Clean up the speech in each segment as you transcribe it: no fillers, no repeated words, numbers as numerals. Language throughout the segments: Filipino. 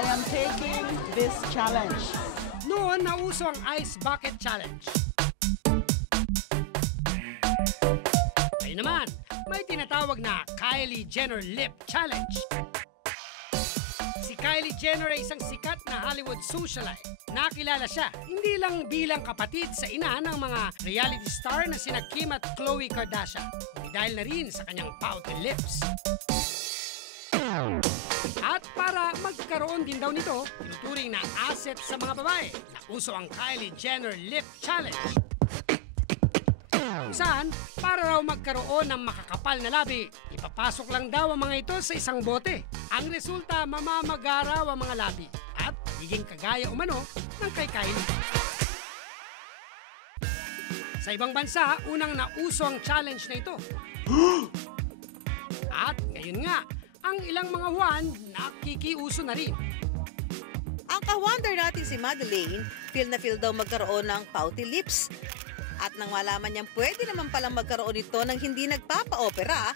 I am taking this challenge. Noon, nauso ang Ice Bucket Challenge. Ngayon naman, may tinatawag na Kylie Jenner Lip Challenge. Si Kylie Jenner ay isang sikat na Hollywood socialite. Nakilala siya hindi lang bilang kapatid sa ina ng mga reality star na sina Kim at Khloe Kardashian, dahil na rin sa kanyang pouty lips. At para magkaroon din daw nito, tinuturing na asset sa mga babae na uso ang Kylie Jenner Lip Challenge. Kung saan, para raw magkaroon ng makakapal na labi, ipapasok lang daw ang mga ito sa isang bote. Ang resulta, mamamagaraw ang mga labi at magiging kagaya umano ng kay Kylie. Sa ibang bansa, unang nauso ang challenge na ito. At ngayon nga, ang ilang mga Juan nakikiuso na rin. Ang ka-wonder natin si Madeline, feel na feel daw magkaroon ng pouty lips. At nang malaman niyang pwede naman palang magkaroon ito nang hindi nagpapa-opera,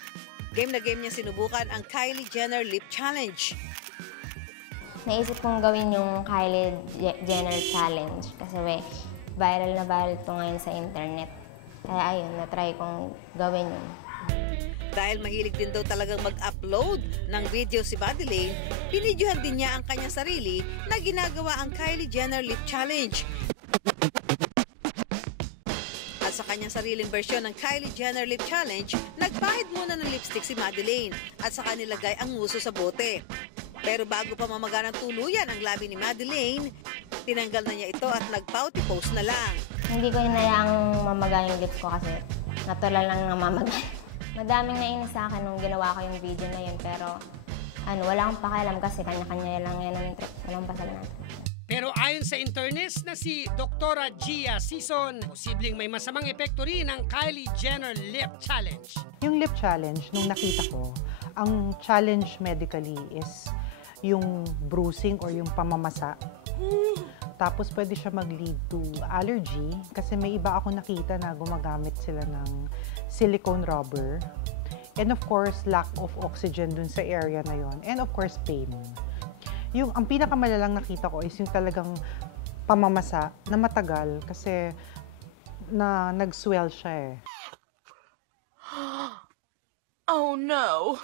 game na game niya sinubukan ang Kylie Jenner Lip Challenge. Naisip kong gawin yung Kylie Jenner Challenge kasi viral na viral ito ngayon sa internet. Kaya ayun, na-try kong gawin yun. Dahil mahilig din daw talagang mag-upload ng video si Madeline, binidyohan din niya ang kanyang sarili na ginagawa ang Kylie Jenner Lip Challenge. At sa kanyang sariling bersyon ng Kylie Jenner Lip Challenge, nagpahid muna ng lipstick si Madeline at saka nilagay ang nguso sa bote. Pero bago pa mamaga ng tuluyan ang labi ni Madeline, tinanggal na niya ito at nag-pouty pose na lang. Hindi ko hinayaang mamaga yung lips ko kasi natural lang namamaga. Madaming nainis sa akin nung ginawa ko yung video na yun, pero wala akong pakialam kasi kanya-kanya lang yan ang trip. Walang pasalan. Pero ayon sa internet na si Dr. Gia Sison, posibleng may masamang epekto rin ang Kylie Jenner Lip Challenge. Yung lip challenge, nung nakita ko, ang challenge medically is yung bruising or yung pamamasa. Tapos pwede siya mag-lead to allergy kasi may iba ako nakita na gumagamit sila ng silicone rubber. And of course, lack of oxygen dun sa area na yon. And of course, pain. Ang pinakamalalang nakita ko is yung talagang pamamasa na matagal kasi nag-swell siya eh. Oh no!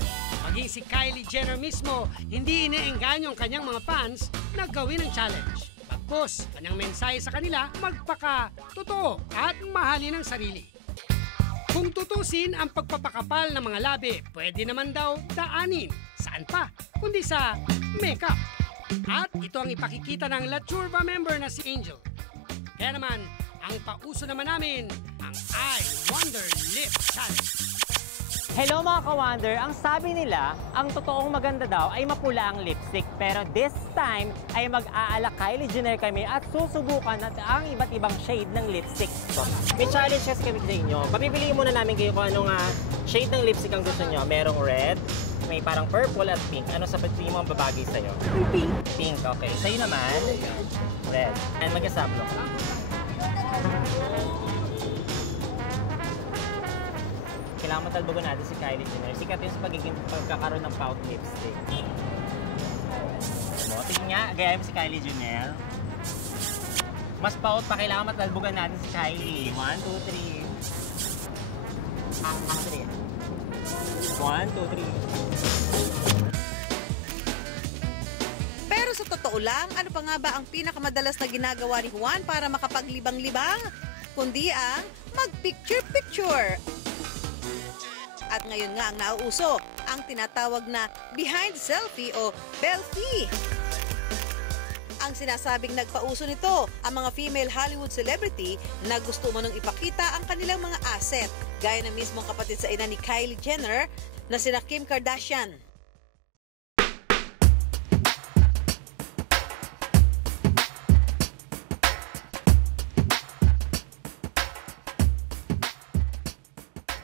Maging si Kylie Jenner mismo, hindi iniengganyo ang kanyang mga fans na gawin ang challenge. Pagkos, kanyang mensahe sa kanila, magpaka-totoo at mahalin ang sarili. Kung tutusin ang pagpapakapal ng mga labi, pwede naman daw daanin. Saan pa? Kundi sa makeup. At ito ang ipakikita ng La Churva member na si Angel. Kaya naman, ang pauso naman namin, ang I Wonder Lip Challenge. Hello mga ka-wonder, ang sabi nila, ang totoong maganda daw ay mapula ang lipstick. Pero this time ay mag-aala Kylie Jenner kami at susubukan at ang iba't ibang shade ng lipstick. So, may challenges kami sa inyo. Papipiliin muna namin kayo kung anong shade ng lipstick ang gusto nyo. Merong red, may parang purple at pink. Ano sa pati mo ang babagay sa'yo? Pink. Pink, okay. Sa'yo naman, red. And mag-asablo. Kailangan matalbogan natin si Kylie Jenner. Sikat yun sa pagkakaroon ng pout lipstick. Tingnan nga, gaya mo si Kylie Jenner. Mas pout pa, kailangan matalbogan natin si Kylie. 1, 2, 3. 1, 2, 3. Pero sa totoo lang, ano pa nga ba ang pinakamadalas na ginagawa ni Juan para makapaglibang-libang? Kundi ang mag-picture-picture. At ngayon nga ang nauuso, ang tinatawag na behind selfie o belfie. Ang sinasabing nagpauso nito, ang mga female Hollywood celebrity na gusto mo nang ipakita ang kanilang mga asset, gaya ng mismong kapatid sa ina ni Kylie Jenner na sina Kim Kardashian.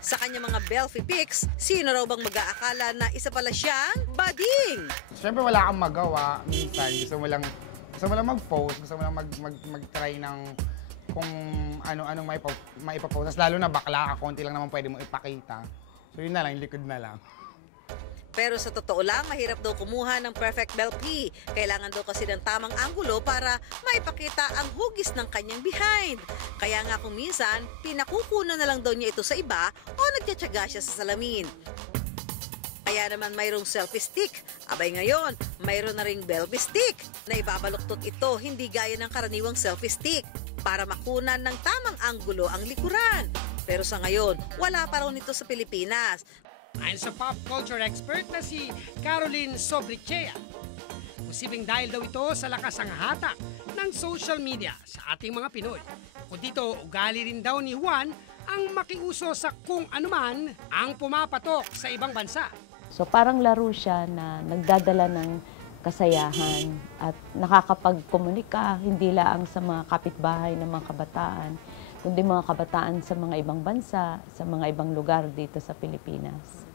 Sa kanyang mga belfie pics, sino raw bang mag-aakala na isa pala siyang bading? Siyempre wala kang magawa minsan. Gusto mo lang mag-post, gusto mo lang mag-try ng kung ano-anong maipapost. Lalo na bakla ka, konti lang naman pwede mo ipakita. So yun na lang, likod na lang. Pero sa totoo lang, mahirap daw kumuha ng perfect bell P. Kailangan daw kasi ng tamang anggulo para maipakita ang hugis ng kanyang behind. Kaya nga kung minsan, pinakukunan na lang daw niya ito sa iba o nagtsatsaga siya sa salamin. Kaya naman mayroong selfie stick. Abay ngayon, mayroon na ring Belby stick na ibabaluktot ito hindi gaya ng karaniwang selfie stick para makunan ng tamang anggulo ang likuran. Pero sa ngayon, wala pa raw nito sa Pilipinas. Ayon sa pop culture expert na si Caroline Sobrichea, posibleng dahil daw ito sa lakas ang hatak ng social media sa ating mga Pinoy. O dito, ugali rin daw ni Juan ang makiuso sa kung anuman ang pumapatok sa ibang bansa. So parang laro siya na nagdadala ng kasayahan at nakakapagkomunika hindi lang sa mga kapitbahay ng mga kabataan, kundi mga kabataan sa mga ibang bansa, sa mga ibang lugar dito sa Pilipinas.